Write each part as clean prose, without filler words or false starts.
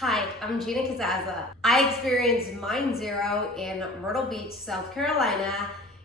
Hi, I'm Gina Kazaza. I experienced MindZero in Myrtle Beach, South Carolina,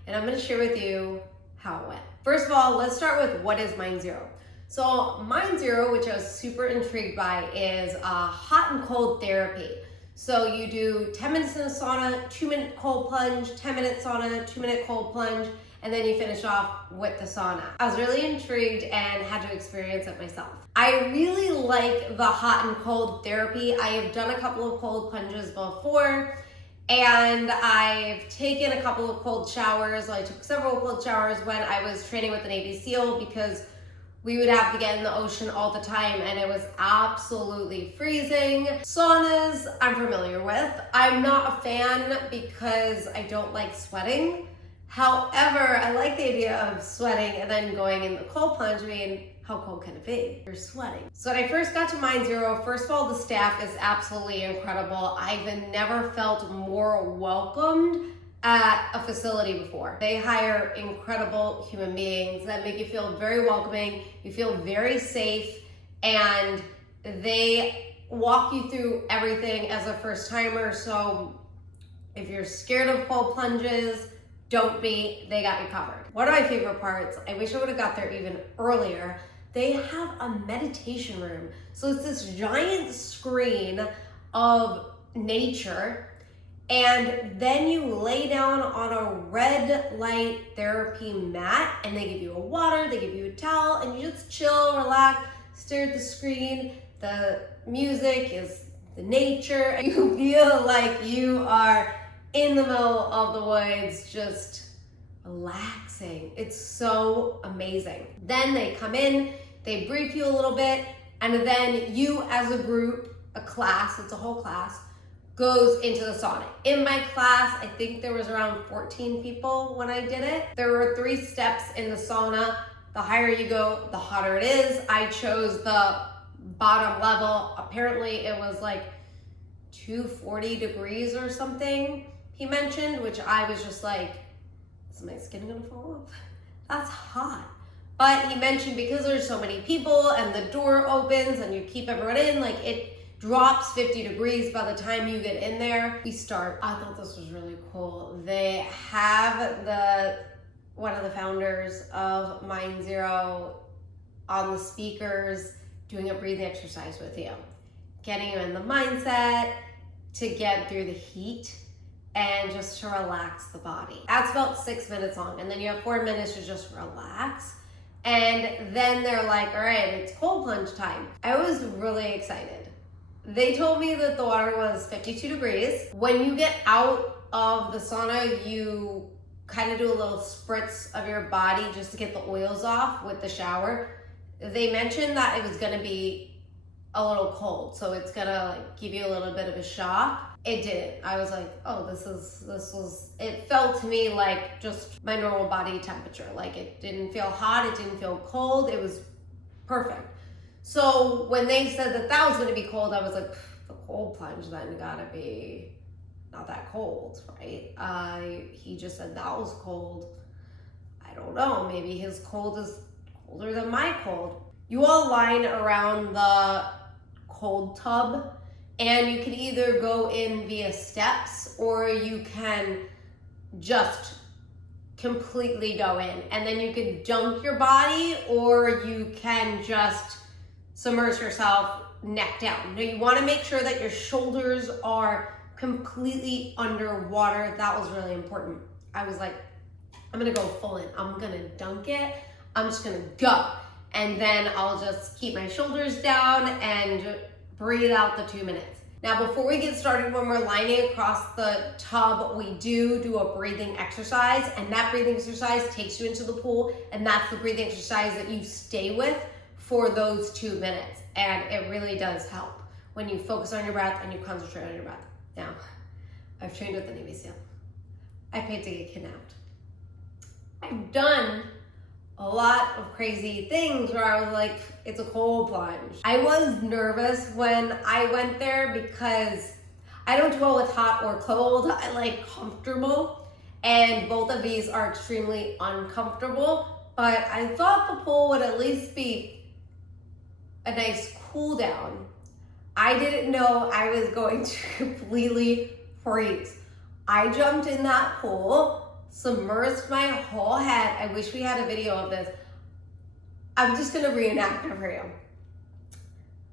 and I'm going to share with you how it went. First of all, let's start with what is MindZero. So MindZero, which I was super intrigued by, is a hot and cold therapy. So you do 10 minutes in a sauna, 2-minute cold plunge, 10-minute sauna, 2-minute cold plunge, and then you finish off with the sauna. I was really intrigued and had to experience it myself. I really like the hot and cold therapy. I have done a couple of cold plunges before, and I've taken a couple of cold showers. I took several cold showers when I was training with the Navy SEAL because we would have to get in the ocean all the time and it was absolutely freezing. Saunas, I'm familiar with. I'm not a fan because I don't like sweating. However, I like the idea of sweating and then going in the cold plunge. I mean, how cold can it be? You're sweating. So when I first got to MindZero, first of all, the staff is absolutely incredible. I've never felt more welcomed at a facility before. They hire incredible human beings that make you feel very welcoming, you feel very safe, and they walk you through everything as a first timer. So if you're scared of cold plunges, don't be, they got you covered. One of my favorite parts, I wish I would have got there even earlier, they have a meditation room. So it's this giant screen of nature, and then you lay down on a red light therapy mat and they give you a water, they give you a towel, and you just chill, relax, stare at the screen. The music is the nature. You feel like you are in the middle of the woods, just relaxing. It's so amazing. Then they come in, they brief you a little bit, and then you as a group, a class, it's a whole class, goes into the sauna. In my class, I think there was around 14 people when I did it. There were 3 steps in the sauna. The higher you go, the hotter it is. I chose the bottom level. Apparently it was like 240 degrees or something, he mentioned, which I was just like, is my skin gonna fall off? That's hot. But he mentioned because there's so many people and the door opens and you keep everyone in, like it drops 50 degrees by the time you get in there. We start. I thought this was really cool. They have one of the founders of MindZero on the speakers doing a breathing exercise with you, getting you in the mindset to get through the heat and just to relax the body. That's about 6 minutes long, and then you have 4 minutes to just relax. And then they're like, all right, it's cold plunge time. I was really excited. They told me that the water was 52 degrees. When you get out of the sauna, you kind of do a little spritz of your body just to get the oils off with the shower. They mentioned that it was gonna be a little cold, so it's gonna like give you a little bit of a shock. It didn't. I was like, oh, this was, it felt to me like just my normal body temperature. Like it didn't feel hot, it didn't feel cold, it was perfect. So when they said that that was gonna be cold, I was like, the cold plunge then gotta be not that cold, right? He just said that was cold. I don't know, maybe his cold is colder than my cold. You all line around the cold tub, and you can either go in via steps or you can just completely go in, and then you can dunk your body or you can just submerge yourself neck down. Now you want to make sure that your shoulders are completely underwater. That was really important. I was like, I'm gonna go full in. I'm gonna dunk it. I'm just gonna go. And then I'll just keep my shoulders down and breathe out the 2 minutes. Now, before we get started, when we're lining across the tub, we do a breathing exercise, and that breathing exercise takes you into the pool, and that's the breathing exercise that you stay with for those 2 minutes. And it really does help when you focus on your breath and you concentrate on your breath. Now, I've trained with the Navy SEAL. I paid to get kidnapped. I've done a lot of crazy things where I was like, it's a cold plunge. I was nervous when I went there because I don't do well with hot or cold. I like comfortable, and both of these are extremely uncomfortable, but I thought the pool would at least be a nice cool down. I didn't know I was going to completely freeze. I jumped in that pool, submerged my whole head. I wish we had a video of this. I'm just gonna reenact it for you.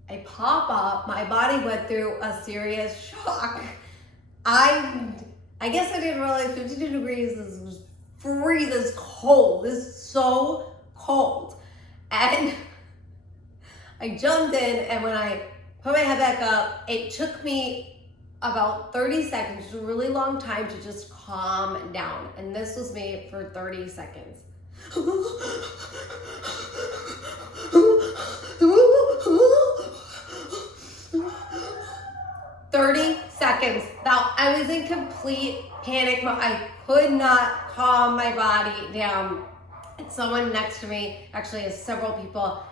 I pop up, my body went through a serious shock. I guess I didn't realize 52 degrees is freezing, it's cold, it's so cold. And I jumped in, and when I put my head back up, it took me about 30 seconds, a really long time to just calm down. And this was me for 30 seconds. 30 seconds. Now, I was in complete panic mode. I could not calm my body down. And someone next to me, actually several people,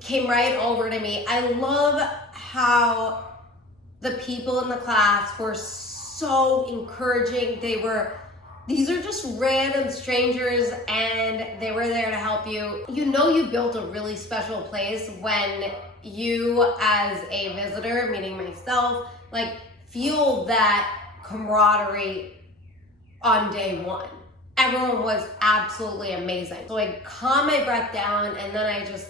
came right over to me. I love how the people in the class were so encouraging. These are just random strangers, and they were there to help you. You know you built a really special place when you, as a visitor, meaning myself, like, feel that camaraderie on day one. Everyone was absolutely amazing. So I calmed my breath down, and then I just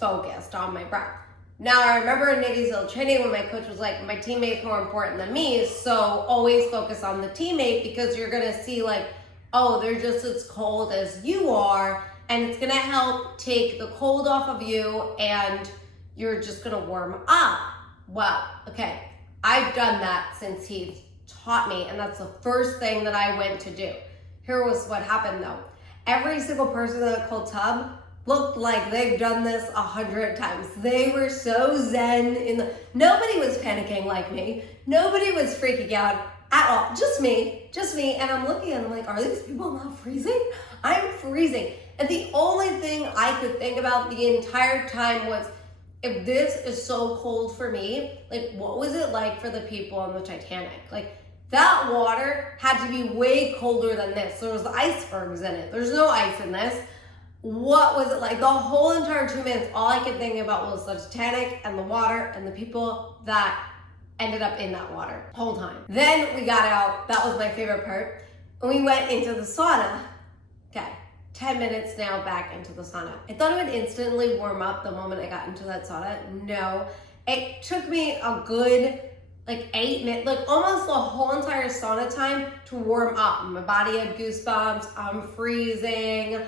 focused on my breath. Now, I remember in Navy SEAL training when my coach was like, my teammate's more important than me, so always focus on the teammate, because you're gonna see like, oh, they're just as cold as you are, and it's gonna help take the cold off of you, and you're just gonna warm up. Well, okay, I've done that since he taught me, and that's the first thing that I went to do. Here was what happened though. Every single person in the cold tub looked like they've done this 100 times. They were so zen nobody was panicking like me. Nobody was freaking out at all. Just me. And I'm looking at them like, are these people not freezing? I'm freezing. And the only thing I could think about the entire time was, if this is so cold for me, like, what was it like for the people on the Titanic? Like, that water had to be way colder than this. There was icebergs in it. There's no ice in this. What was it like? The whole entire 2 minutes, all I could think about was the Titanic and the water and the people that ended up in that water the whole time. Then we got out. That was my favorite part. And we went into the sauna. Okay, 10 minutes now back into the sauna. I thought it would instantly warm up the moment I got into that sauna. No, it took me a good 8 minutes, almost the whole entire sauna time to warm up. My body had goosebumps. I'm freezing.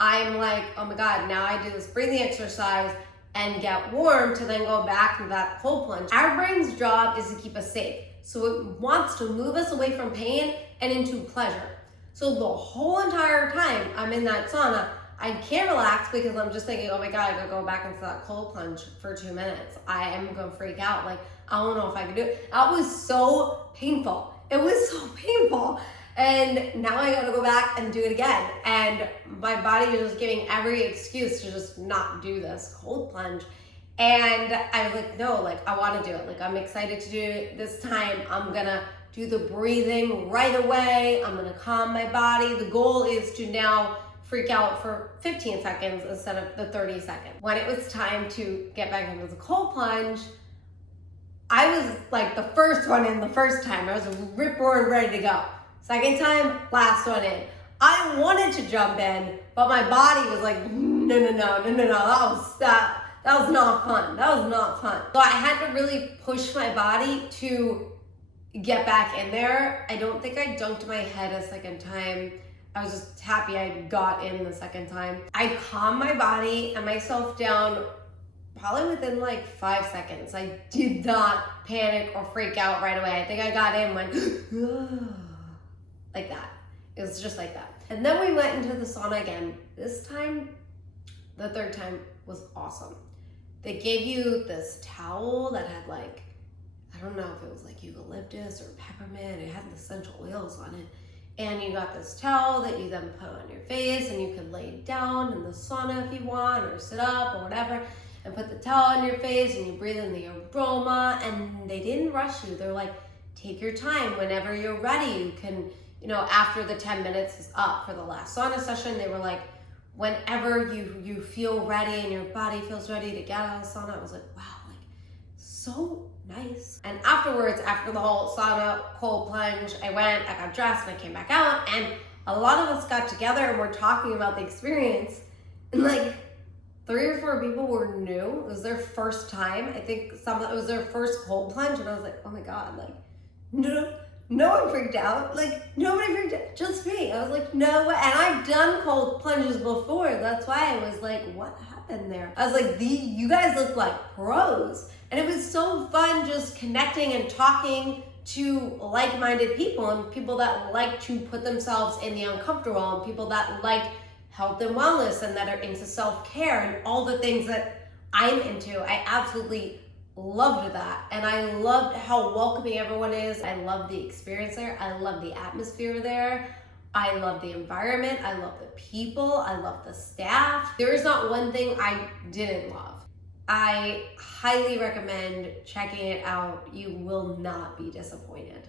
I'm like, oh my God, now I do this breathing exercise and get warm to then go back to that cold plunge. Our brain's job is to keep us safe. So it wants to move us away from pain and into pleasure. So the whole entire time I'm in that sauna, I can't relax because I'm just thinking, oh my God, I gotta go back into that cold plunge for 2 minutes. I am gonna freak out. I don't know if I can do it. That was so painful. It was so painful. And now I gotta go back and do it again. And my body is just giving every excuse to just not do this cold plunge. And I was like, no, I wanna do it. I'm excited to do it this time. I'm gonna do the breathing right away. I'm gonna calm my body. The goal is to now freak out for 15 seconds instead of the 30 seconds. When it was time to get back into the cold plunge, I was the first one in the first time. I was rip roaring ready to go. Second time, last one in. I wanted to jump in, but my body was like, no, that was not fun. That was not fun. So I had to really push my body to get back in there. I don't think I dunked my head a second time. I was just happy I got in the second time. I calmed my body and myself down probably within 5 seconds. I did not panic or freak out right away. I think I got in, went like that. It was just like that. And then we went into the sauna again. This time, the third time was awesome. They gave you this towel that had I don't know if it was eucalyptus or peppermint. It had essential oils on it. And you got this towel that you then put on your face, and you could lay down in the sauna if you want, or sit up or whatever, and put the towel on your face, and you breathe in the aroma. And they didn't rush you. They're like, take your time. Whenever you're ready, you can, after the 10 minutes is up for the last sauna session, they were like, whenever you feel ready and your body feels ready to get out of the sauna. I was like, wow, so nice. And afterwards, after the whole sauna, cold plunge, I got dressed, and I came back out, and a lot of us got together and we're talking about the experience. And like 3 or 4 people were new. It was their first time. I think it was their first cold plunge, and I was like, oh my God, like, no one freaked out. Like, nobody freaked out, just me. I was like, no way. And I've done cold plunges before. That's why I was like, what happened there? I was like, you guys look like pros. And it was so fun just connecting and talking to like-minded people and people that like to put themselves in the uncomfortable and people that like health and wellness and that are into self-care and all the things that I'm into. I absolutely loved that. And I loved how welcoming everyone is. I love the experience there. I love the atmosphere there. I love the environment. I love the people. I love the staff. There is not one thing I didn't love. I highly recommend checking it out. You will not be disappointed.